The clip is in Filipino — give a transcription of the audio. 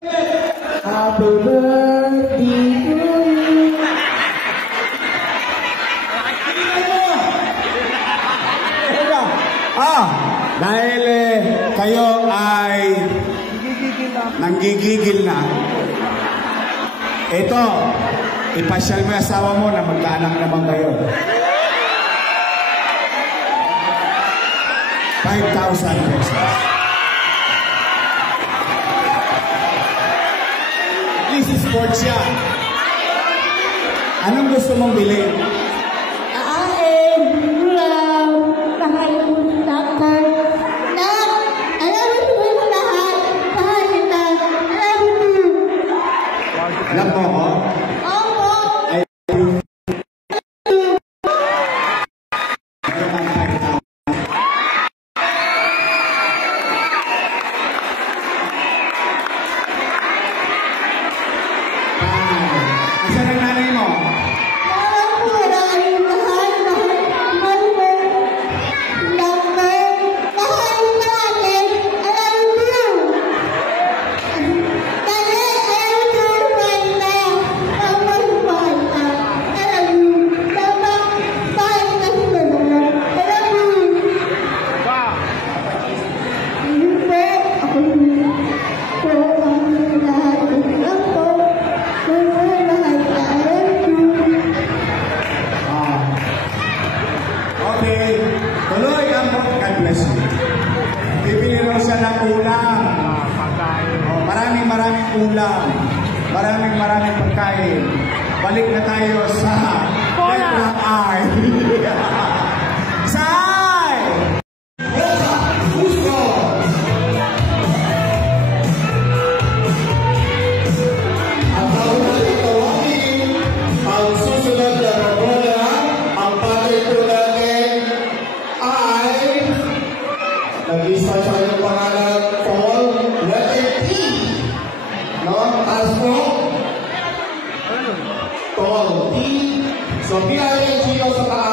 Happy birthday to you. Dahil kayo ay nanggigigil na. Ito, ipasyal mo yung asawa mo na magkaanak naman kayo. 5,000 pesos. This is sports yan. Anong gusto mong bilhin? Alam mo ko? Opo. Ay, asan ang nanay mo? Okay, tuloy ang God bless you. Bibili rin siya ng ulam. Maraming ulam. Maraming pagkain. Balik na tayo sa letra I. Sai! Ang tawag natin tawagin, ang susunod na bola, ang palit ko natin ay nag-isa sa kanyang pangalan Paul, letter T. No? Taas mo? Paul, T. So, P-I-N-G-O sa taas.